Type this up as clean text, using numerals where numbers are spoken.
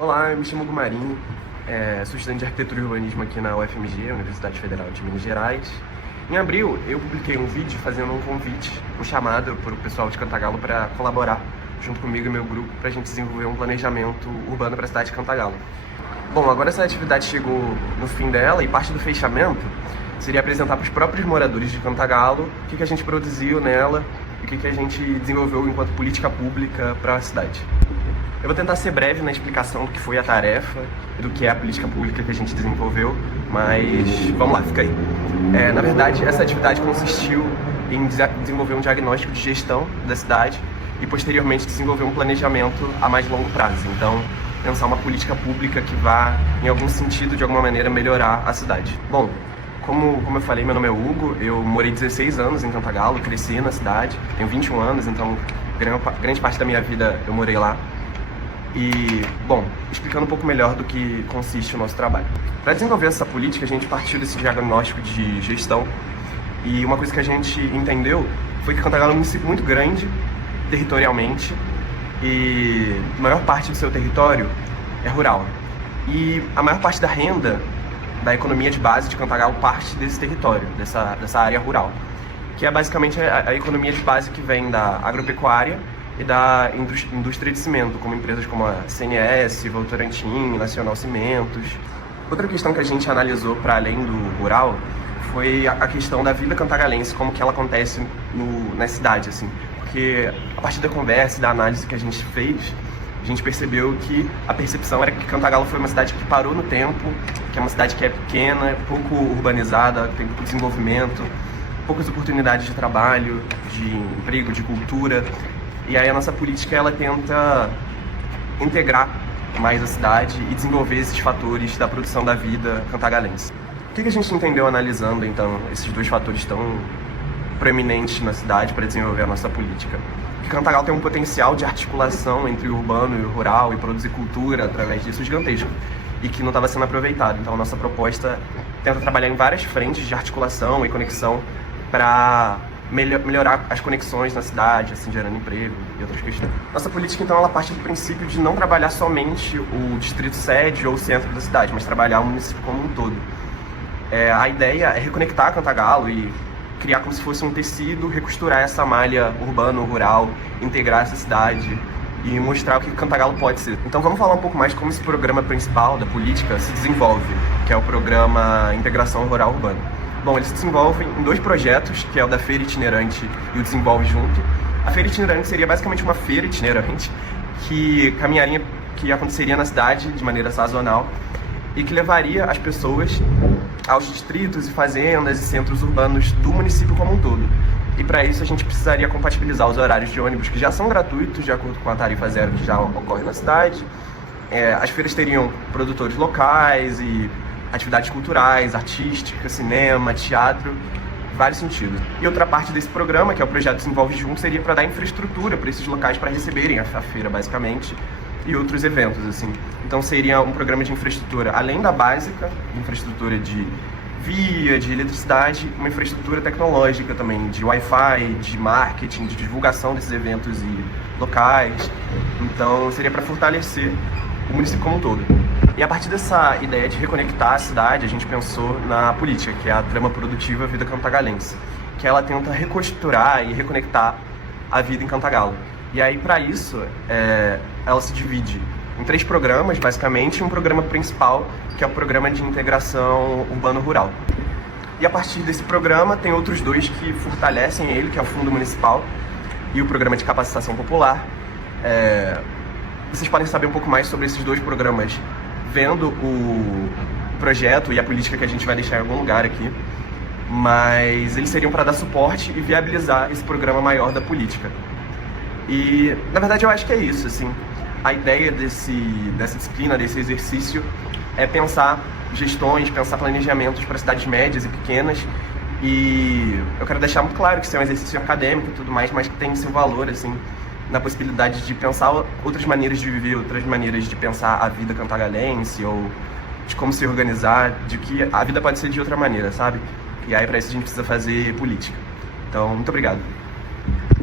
Olá, eu me chamo Gumarinho, sou estudante de Arquitetura e Urbanismo aqui na UFMG, Universidade Federal de Minas Gerais. Em abril, eu publiquei um vídeo fazendo um convite, um chamado para o pessoal de Cantagalo para colaborar junto comigo e meu grupo para a gente desenvolver um planejamento urbano para a cidade de Cantagalo. Bom, agora essa atividade chegou no fim dela e parte do fechamento seria apresentar para os próprios moradores de Cantagalo o que a gente produziu nela e o que a gente desenvolveu enquanto política pública para a cidade. Eu vou tentar ser breve na explicação do que foi a tarefa e do que é a política pública que a gente desenvolveu, mas vamos lá, fica aí. Na verdade, essa atividade consistiu em desenvolver um diagnóstico de gestão da cidade e, posteriormente, desenvolver um planejamento a mais longo prazo. Então, pensar uma política pública que vá, em algum sentido, de alguma maneira, melhorar a cidade. Bom, como eu falei, meu nome é Hugo, eu morei 16 anos em Cantagalo, cresci na cidade, tenho 21 anos, então grande parte da minha vida eu morei lá. E, bom, explicando um pouco melhor do que consiste o nosso trabalho. Para desenvolver essa política, a gente partiu desse diagnóstico de gestão e uma coisa que a gente entendeu foi que Cantagalo é um município muito grande, territorialmente, e a maior parte do seu território é rural. E a maior parte da renda da economia de base de Cantagalo parte desse território, dessa área rural, que é basicamente a economia de base que vem da agropecuária e da indústria de cimento, como empresas como a CNS, Votorantim, Nacional Cimentos. Outra questão que a gente analisou para além do rural foi a questão da vida cantagalense, como que ela acontece na cidade, assim. Porque a partir da conversa e da análise que a gente fez, a gente percebeu que a percepção era que Cantagalo foi uma cidade que parou no tempo, que é uma cidade que é pequena, pouco urbanizada, tem pouco desenvolvimento, poucas oportunidades de trabalho, de emprego, de cultura. E aí a nossa política, ela tenta integrar mais a cidade e desenvolver esses fatores da produção da vida cantagalense. O que a gente entendeu analisando, então, esses dois fatores tão proeminentes na cidade para desenvolver a nossa política? Que Cantagalo tem um potencial de articulação entre o urbano e o rural e produzir cultura através disso gigantesco e que não estava sendo aproveitado. Então a nossa proposta tenta trabalhar em várias frentes de articulação e conexão para melhorar as conexões na cidade, assim, gerando emprego e outras questões. Nossa política, então, ela parte do princípio de não trabalhar somente o distrito sede ou o centro da cidade, mas trabalhar o município como um todo. A ideia é reconectar Cantagalo e criar como se fosse um tecido, recosturar essa malha urbano-rural, integrar essa cidade e mostrar o que Cantagalo pode ser. Então vamos falar um pouco mais como esse programa principal da política se desenvolve, que é o programa Integração Rural-Urbana. Bom, ele se desenvolve em dois projetos, que é o da Feira Itinerante e o Desenvolve Junto. A Feira Itinerante seria basicamente uma feira itinerante que aconteceria na cidade de maneira sazonal e que levaria as pessoas aos distritos e fazendas e centros urbanos do município como um todo. E para isso a gente precisaria compatibilizar os horários de ônibus, que já são gratuitos, de acordo com a tarifa zero que já ocorre na cidade. As feiras teriam produtores locais e atividades culturais, artísticas, cinema, teatro, vários sentidos. E outra parte desse programa, que é o projeto Desenvolve Junto, seria para dar infraestrutura para esses locais para receberem a feira, basicamente, e outros eventos, assim. Então seria um programa de infraestrutura, além da básica, infraestrutura de via, de eletricidade, uma infraestrutura tecnológica também, de Wi-Fi, de marketing, de divulgação desses eventos e locais. Então seria para fortalecer o município como um todo. E a partir dessa ideia de reconectar a cidade, a gente pensou na política, que é a trama produtiva Vida Cantagalense, que ela tenta reconstruir e reconectar a vida em Cantagalo. E aí, para isso, ela se divide em 3 programas, basicamente, e um programa principal, que é o Programa de Integração Urbano-Rural. E a partir desse programa, tem outros 2 que fortalecem ele, que é o Fundo Municipal e o Programa de Capacitação Popular. Vocês podem saber um pouco mais sobre esses 2 programas vendo o projeto e a política que a gente vai deixar em algum lugar aqui, mas eles seriam para dar suporte e viabilizar esse programa maior da política. E, na verdade, eu acho que é isso, assim. A ideia dessa disciplina, desse exercício, é pensar gestões, pensar planejamentos para cidades médias e pequenas. E eu quero deixar muito claro que isso é um exercício acadêmico e tudo mais, mas que tem seu valor, assim, na possibilidade de pensar outras maneiras de viver, outras maneiras de pensar a vida cantagalense, ou de como se organizar, de que a vida pode ser de outra maneira, sabe? E aí, para isso, a gente precisa fazer política. Então, muito obrigado.